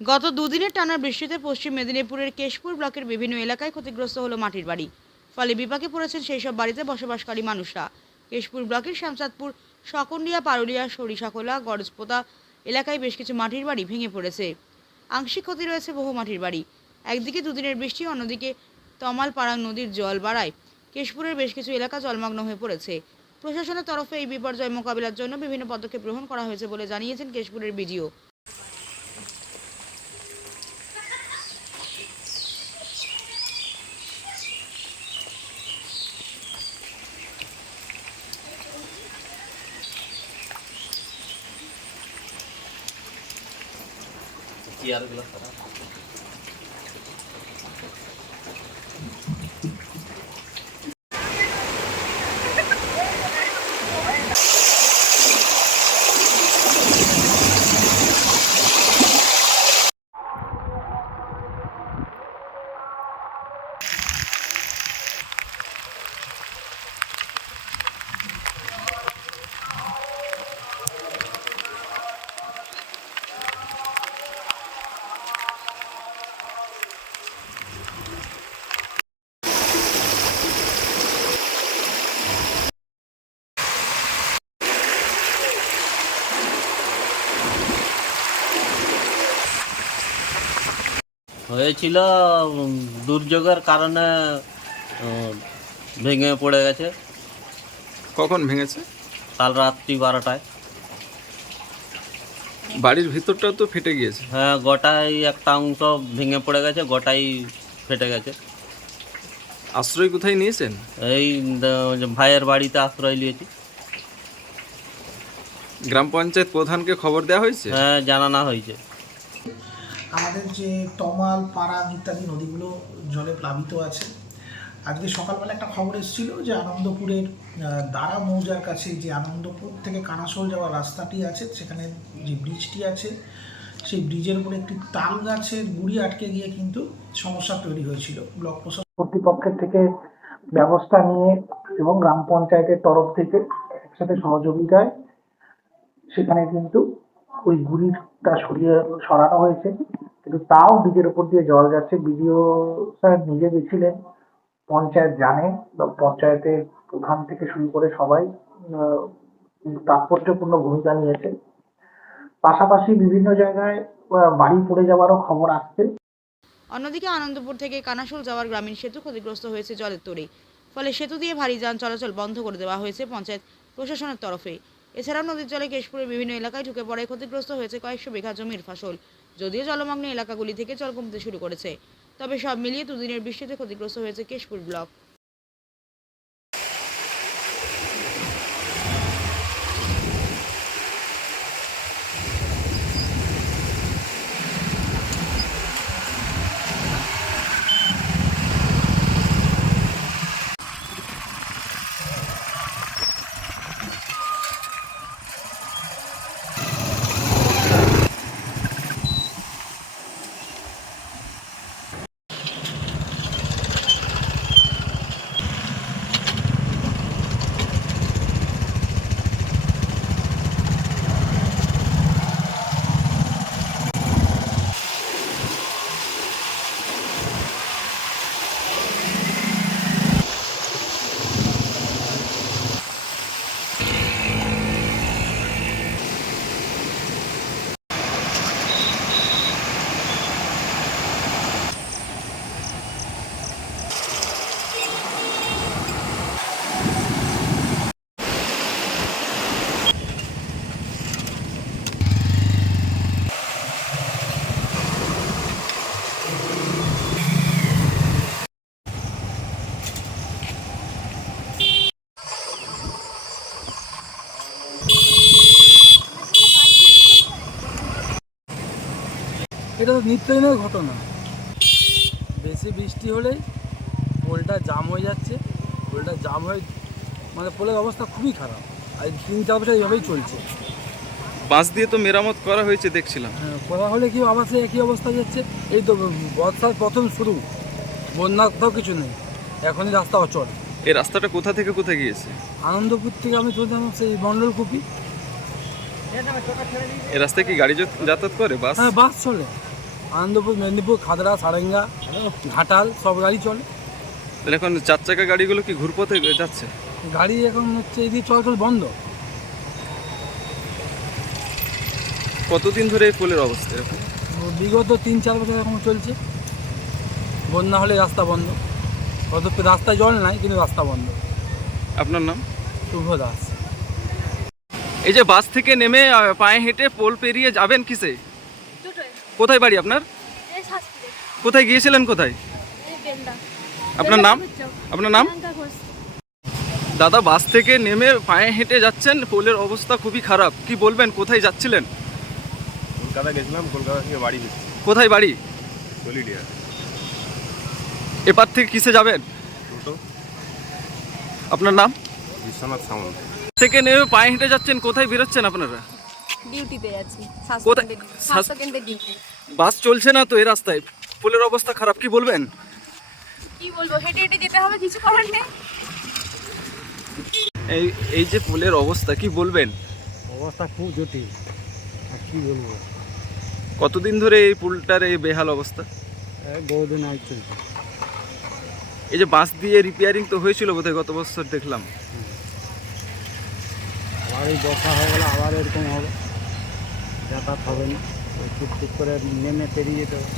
গত দুদিনের টানা বৃষ্টিতে পশ্চিম মেদিনীপুরের কেশপুর ব্লকের বিভিন্ন এলাকায় ক্ষতিগ্রস্ত হলো মাটির বাড়ি। ফলে বিপাকে পড়েছেন সেই সব বাড়িতে বসবাসকারী মানুষরা। কেশপুর ব্লকের শ্যামচাঁদপুর সকন্ডিয়া পারুলিয়া, সরিষাখোলা গরজপোতা এলাকায় বেশ কিছু মাটির বাড়ি ভেঙে পড়েছে। আংশিক ক্ষতি রয়েছে বহু মাটির বাড়ি। একদিকে দুদিনের বৃষ্টি, অন্যদিকে তমালপাড়া নদীর জল বাড়ায়। কেশপুরের বেশ কিছু এলাকা জলমগ্ন হয়ে পড়েছে। প্রশাসনের তরফে এই বিপর্যয় মোকাবিলার জন্য বিভিন্ন পদক্ষেপ গ্রহণ করা হয়েছে বলে জানিয়েছেন কেশপুরের বিডিও। চেয়ারগুলো সবার হয়েছিল দুর্যোগের কারণে ভেঙে পড়ে গেছে। কখন ভেঙেছে? কাল রাত্রি বারোটায়। বাড়ির ভিতরটাও তো ফেটে গিয়েছে। হ্যাঁ গোটাই একটা অংশ ভেঙে পড়ে গেছে গোটাই ফেটে গেছে। আশ্রয় কোথায় নিয়েছেন? এই ভাইয়ের বাড়িতে আশ্রয় নিয়েছি। গ্রাম পঞ্চায়েত প্রধানকে খবর দেওয়া হয়েছে? হ্যাঁ জানানো হয়েছে। আমাদের যে তমাল, পাড়াং ইত্যাদি নদীগুলো জলে প্লাবিত আছে। আজকে সকালবেলা একটা খবর এসেছিল যে আনন্দপুরের দারা মৌজার কাছে যে আনন্দপুর থেকে কানাসোল যাওয়ার রাস্তাটি আছে, সেখানে যে ব্রিজটি আছে, সেই ব্রিজের উপরে একটি তাল গাছের গুড়ি আটকে গিয়ে কিন্তু সমস্যা তৈরি হয়েছিল। ব্লক প্রশাসন কর্তৃপক্ষের থেকে ব্যবস্থা নিয়ে এবং গ্রাম পঞ্চায়েতের তরফ থেকে একসাথে সহযোগিতায় সেখানে কিন্তু ওই গুড়িটা সরিয়ে সরানো হয়েছে। কিন্তু তাও ব্রিজের উপর দিয়ে জল যাচ্ছে। বিডিও স্যার নিজে গেছিলেন, পঞ্চায়েত জানে পঞ্চায়েতের প্রধান থেকে শুরু করে সবাই তাৎপর্যপূর্ণ ভূমিকা নিয়েছে পাশাপাশি বিভিন্ন জায়গায় বাড়ি পড়ে যাওয়ারও খবর আসছে। অন্যদিকে আনন্দপুর থেকে কানাসুল যাওয়ার গ্রামীণ সেতু ক্ষতিগ্রস্ত হয়েছে জলের তোড়ে। ফলে সেতু দিয়ে ভারী যান চলাচল বন্ধ করে দেওয়া হয়েছে পঞ্চায়েত প্রশাসনের তরফে। এছাড়াও নদীর জলে কেশপুরের বিভিন্ন এলাকায় ঢুকে পড়ায় ক্ষতিগ্রস্ত হয়েছে কয়েকশো বিঘা জমির ফসল। যদিও জলমগ্ন এলাকাগুলি থেকে জল কমতে শুরু করেছে। তবে সব মিলিয়ে দুদিনের বৃষ্টিতে ক্ষতিগ্রস্ত হয়েছে কেশপুর ব্লক। এটা তো নিত্যদিনের ঘটনা। বেশি বৃষ্টি হলেই পোলটা জাম হয়ে যাচ্ছে। পোলটা জাম হয়ে মানে পোলের অবস্থা খুবই খারাপ। আর তিন চার বছর এইভাবেই চলছে। বাঁশ দিয়ে তো মেরামত করা হয়েছে দেখছিলাম। হ্যাঁ, করা হলে কি আবার সেই একই অবস্থা যাচ্ছে? এই তো বর্ষার প্রথম শুরু। বন্যার তো কিছু নেই। এখনই রাস্তা অচল। এই রাস্তাটা কোথা থেকে কোথায় গিয়েছে? আনন্দপুর থেকে আমি চলতাম সেই মণ্ডলকুপি। এই রাস্তায় কি গাড়ি যাতায়াত করে বাস? হ্যাঁ বাস চলে। আনন্দপুর মেদিনীপুর খাদড়া সারেঙ্গা ঘাটাল সব গাড়ি চলে। এখন চার চাকা গাড়িগুলো কি ঘুরপথে যাচ্ছে? গাড়ি এখন হচ্ছে এদিকে চলাচল বন্ধ। কতদিন ধরে এই পোলের অবস্থা এরকম? বিগত তিন চার বছর এরকম চলছে। বন্যা হলে রাস্তা বন্ধ। কত রাস্তায় জল নাই কিন্তু রাস্তা বন্ধ। আপনার নাম? শুভ দাস। এই যে বাস থেকে নেমে পায়ে হেঁটে পোল পেরিয়ে যাবেন কিসে? কোথায় বাড়ি আপনার? কোথায় গিয়েছিলেন কোথায়? আপনার নাম? আপনার নাম? দাদা বাস থেকে নেমে পায়ে হেঁটে যাচ্ছেন পোলের অবস্থা খুবই খারাপ। কি বলবেন কোথায় যাচ্ছিলেন? কলকাতা গেছিলাম কলকাতা থেকে বাড়ি কোথায় বাড়ি? সলিডিয়া এপার থেকে কিসে যাবেন? আপনার নাম? বিশ্বনাথ সামন্ত। থেকে নেমে পায়ে হেঁটে যাচ্ছেন কোথায় বেরোচ্ছেন আপনারা? ডিউটিতে স্বাস্থ্য- স্বাস্থ্যকেন্দ্রে ডিউটি বাস চলছে না তো এই রাস্তায়? পোলের অবস্থা খারাপ কি বলবেন? কি বলব হেঁটে হেঁটে যেতে হবে কিছু করার নেই। এই এই যে পোলের অবস্থা কি বলবেন? অবস্থা খুব জটিল। আর কী বলব? কতদিন ধরে এই পুলটার এই বেহাল অবস্থা? বহুদিন আগে চলছে। এই যে বাস দিয়ে রিপেয়ারিং তো হয়েছিল বোধহয় গত বছর দেখলাম। আবার এই বর্ষা হয়ে গেলে আবার এরকম হবে। যাতায়াত হবে না। টুকটুক করে নেমে পেরিয়ে যেতে হবে।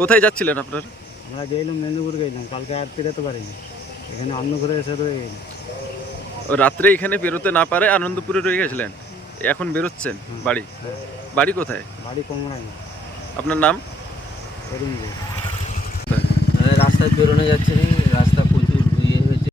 কোথায় যাচ্ছিলেন আপনারা? আমরা গেলাম মেদিনীপুর গেলাম। কালকে আর পেরোতে পারিনি। এখানে অন্য ঘুরে এসে রয়ে গেলাম। ও রাত্রে এখানে বেরোতে না পারে আনন্দপুরে রয়ে গেছিলেন? এখন বেরোচ্ছেন বাড়ি? হ্যাঁ। বাড়ি কোথায়? বাড়ি কমরাই না। আপনার নাম? রাস্তায় বেরোনো যাচ্ছে রাস্তা খুব